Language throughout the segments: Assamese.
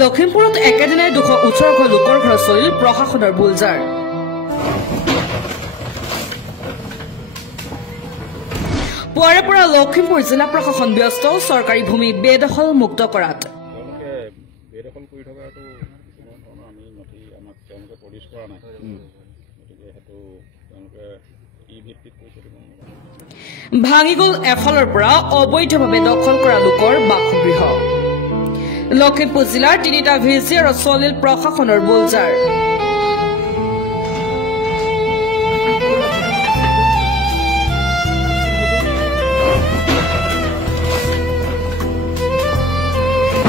লখিমপুৰত একেদিনাই 218 লোকৰ ঘৰত চলিল প্ৰশাসনৰ বুলজাৰ। পুৱাৰে পৰা লখিমপুৰ জিলা প্ৰশাসন ব্যস্ত চৰকাৰী ভূমি বেদখল মুক্ত কৰাত। ভাঙি গ'ল এফালৰ পৰা অবৈধভাৱে দখল কৰা লোকৰ বাসগৃহ। লখিমপুৰ জিলাৰ 3টা ভিজিআৰত চলিল প্ৰশাসনৰ বুলজাৰ।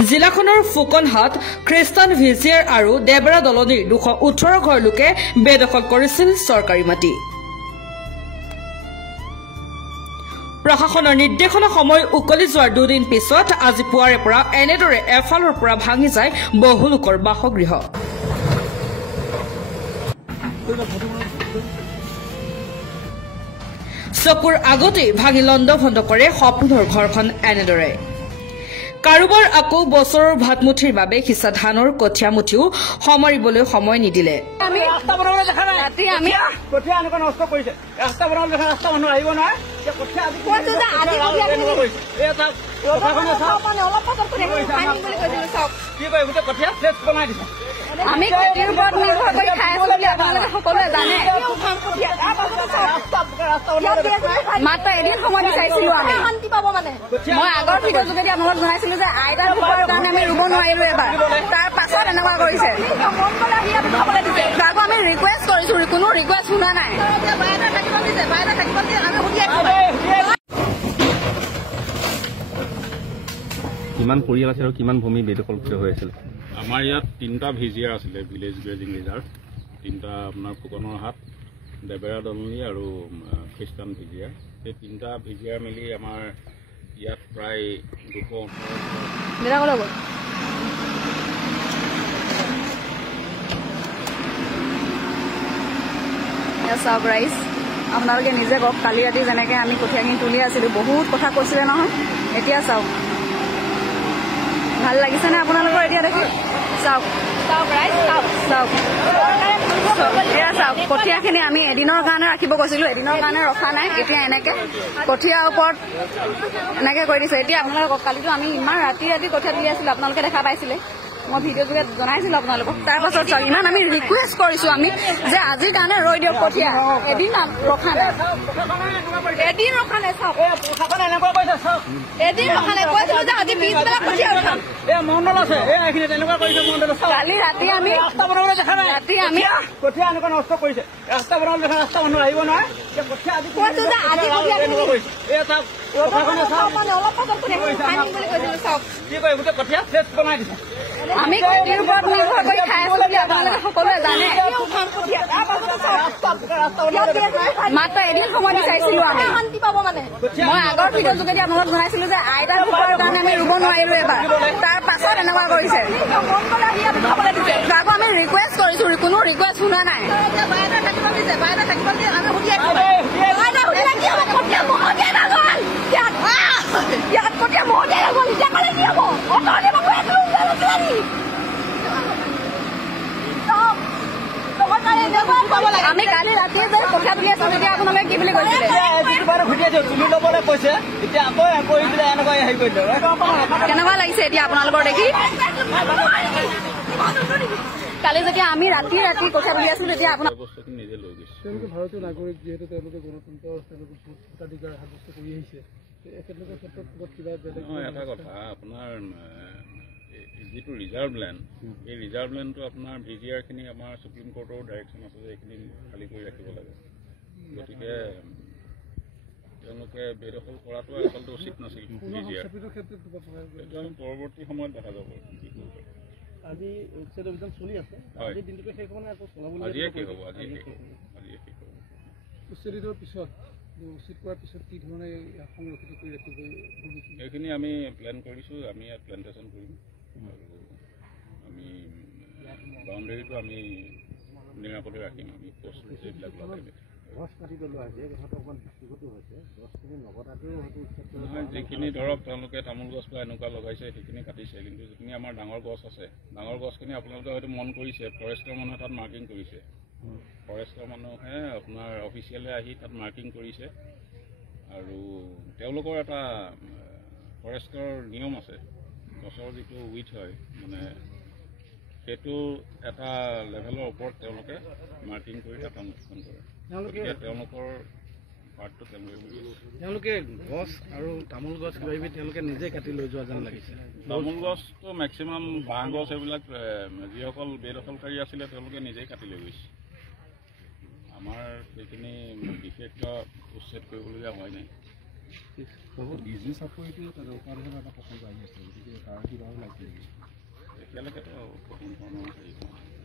জিলাখনৰ ফুকনহাট খ্ৰীষ্টান ভিজিআৰ আৰু দেবেৰা দলনিৰ 218 ঘৰ লোকে বেদখল কৰিছিল চৰকাৰী মাটি। প্ৰশাসনৰ নিৰ্দেশনা সময় উকলি যোৱাৰ 2 দিন পিছত আজি পুৱাৰে পৰা এনেদৰে এফালৰ পৰা ভাঙি যায় বহু লোকৰ বাসগৃহ। চকুৰ আগতেই ভাঙি লণ্ডভণ্ড কৰে সপোনৰ ঘৰখন এনেদৰে। কাৰোবাৰ আকৌ বছৰৰ ভাতমুঠিৰ বাবে সিঁচা ধানৰ কঠীয়া মুঠিও সমাৰিবলৈ সময় নিদিলে। আমি খেতিৰ ওপৰত নিৰ্ভৰ কৰি খাই আছো বুলি আপোনালোকে সকলোৱে জানে। মাত্ৰ এদিন সময় বিচাৰিছিলো আমি শান্তি পাব মানে। মই আগৰ ভিডিঅ' যোগেদি আপোনালোকক জনাইছিলো যে আইতাৰ ভোকৰ কাৰণে আমি ৰুব নোৱাৰিলো এবাৰ, তাৰ পাছত এনেকুৱা কৰিছে। তাকো আমি ৰিকুৱেষ্ট কৰিছো, কোনো ৰিকুৱেষ্ট শুনা নাই। কিমান পৰিয়াল আছে আৰু কিমান ভূমি বেদখলকৃত হৈ আছিল? আমাৰ ইয়াত 3টা ভিজিআৰ আছিলে, ভিলেজ গ্ৰেজিং ৰিজাৰ্ভ। 3টা আপোনাৰ ফুকনৰ হাট, দেবেৰা দলনি আৰু খ্ৰীষ্টান ভিজিআৰ। সেই 3টা ভিজিআৰ মিলি আমাৰ ইয়াত প্ৰায় 218 চাওক ৰাইজ, আপোনালোকে নিজে কওক। কালি ৰাতি যেনেকৈ আমি কঠীয়াখিনি তুলি আছিলোঁ, বহুত কথা কৈছিলে নহয়। এতিয়া চাওক, ভাল লাগিছেনে আপোনালোকৰ এতিয়া দেখি? চাওক এয়া চাওক, কঠীয়াখিনি আমি এদিনৰ কাৰণে ৰাখিব কৈছিলো, এদিনৰ কাৰণে ৰখা নাই। এতিয়া এনেকে কঠীয়াৰ ওপৰত এনেকে কৰি দিছে। এতিয়া আপোনালোকক কালিতো আমি ইমান ৰাতি কঠীয়া তুলি আছিলো, আপোনালোকে দেখা পাইছিলে। মই ভিডিঅ' যোগে জনাইছিলো আপোনালোকক। তাৰ পাছত চাওক, ইমান আমি ৰিকুৱেষ্ট কৰিছো আমি যে আজিৰ কাৰণে ৰৈ দিয়ক কঠীয়া। এদিন ৰখা নাই, এদিন ৰখা নাই। চাওক এদিন ৰখা নাই, কৈছিলো যে আজি পিছবেলা কঠীয়া উঠাম। কালি ৰাতি আমি কঠীয়া এনেকুৱা নষ্ট কৰিছে, ৰাস্তা বনাবলৈ দেখা ৰাস্তা মানুহ আহিব নহয়। কৈছো যে আজি কঠীয়া কঠীয়া ফ্ৰেছ বনাই দিছে। আমি খেতিৰ ওপৰত নিৰ্ভৰ কৰি খাই আছো বুলি আপোনালোকে সকলোৱে জানে। মাত্ৰ এদিন সময় বিচাৰিছিলো আমি শান্তি পাব মানে। মই আগৰ ভিডিঅ' যোগেদি আপোনালোকক জনাইছিলো যে আইতাৰ ভোকৰ কাৰণে আমি ৰুব নোৱাৰিলো এবাৰ, তাৰ পাছত এনেকুৱা কৰিছে। তাকো আমি ৰিকুৱেষ্ট কৰিছো, কোনো ৰিকুৱেষ্ট শুনা নাই। আমি কালি ৰাতি যে কঠীয়া তুলি আছো, তেতিয়া আপোনালোকে কি বুলি কৈছিলে? কেনেকুৱা লাগিছে এতিয়া আপোনালোকৰ দেখি? কালি যেতিয়া আমি ৰাতি কঠীয়া তুলি আছিলো, তেতিয়া আপোনাৰ নিজে লৈ গৈছে। তেওঁলোকে ভাৰতীয় নাগৰিক, যিহেতু তেওঁলোকে গণতন্ত্ৰৰ তেওঁলোকে ভোটাধিকাৰ সাব্যস্ত কৰি আহিছে। এখেতলোকৰ ক্ষেত্ৰত কিবা বেলেগ এটা কথা, আপোনাৰ যিটো ৰিজাৰ্ভ লেণ্ড, এই ৰিজাৰ্ভ লেণ্ডটো আপোনাৰ ভিজিআৰখিনি আমাৰ সুপ্ৰিম কোৰ্টৰ ডাইৰেকশ্যন আছে যে এইখিনি খালী কৰি ৰাখিব লাগে। গতিকে তেওঁলোকে বেদখল কৰাটো আচলতে উচিত নাছিল। ভিজিআৰ এইটো আমি পৰৱৰ্তী সময়ত দেখা যাব কি কৰিব পাৰি। আজি উচ্ছেদ অভিযান চলি আছে, আজিৰ দিনটোকে শেষ হ'ব নে আকৌ চলাবলৈ? আজিয়ে শেষ হ'ব, আজিয়ে শেষ হ'ব। উচ্ছেদিতৰ পিছত, উচ্ছেদ কৰাৰ পিছত কি ধৰণে সংৰক্ষিত কৰি ৰাখিব এইখিনি আমি প্লেন কৰিছোঁ। আমি ইয়াত প্লেণ্টেশ্যন কৰিম আৰু আমি বাউণ্ডেৰীটো আমি নিৰাপদে ৰাখিম। আমি পোষ্ট এইবিলাক লগাই গছ কাটি পেলোৱা হৈছে এই কথাটো অকণমান দৃষ্টিগত হৈছে গছখিনি নকটাতেও হয়তো নহয় যিখিনি ধৰক তেওঁলোকে তামোল গছ বা এনেকুৱা লগাইছে সেইখিনি কাটিছে কিন্তু যিখিনি আমাৰ ডাঙৰ গছ আছে ডাঙৰ গছখিনি আপোনালোকে হয়তো মন কৰিছে ফৰেষ্টৰ মানুহে তাত মাৰ্কিং কৰিছে ফৰেষ্টৰ মানুহে আপোনাৰ অফিচিয়েলে আহি তাত মাৰ্কিং কৰিছে আৰু তেওঁলোকৰ এটা ফৰেষ্টৰ নিয়ম আছে গছৰ যিটো উইথ হয় মানে সেইটো এটা লেভেলৰ ওপৰত তেওঁলোকে মাৰ্কিং কৰি তাত অনুষ্ঠান কৰে গতিকে তেওঁলোকৰ পাৰ্টটো তেওঁলোকে গছ আৰু তামোল গছ কিবা কিবি তেওঁলোকে নিজে কাটি লৈ যোৱা যেন লাগিছে তামোল গছটো মেক্সিমাম বাঁহ গছ এইবিলাক যিসকল বেদখলকাৰী আছিলে তেওঁলোকে নিজেই কাটি লৈ গৈছে আমাৰ সেইখিনি বিশেষ উচ্ছেদ কৰিবলগীয়া হোৱাই নাই বিজনেছ চাকৰিটো এটা প্ৰসংগ আহি আছে গতিকে তাৰ কিবা লাগিছে এতিয়ালৈকেতো কোনো ধৰণৰ হেৰি হোৱা নাই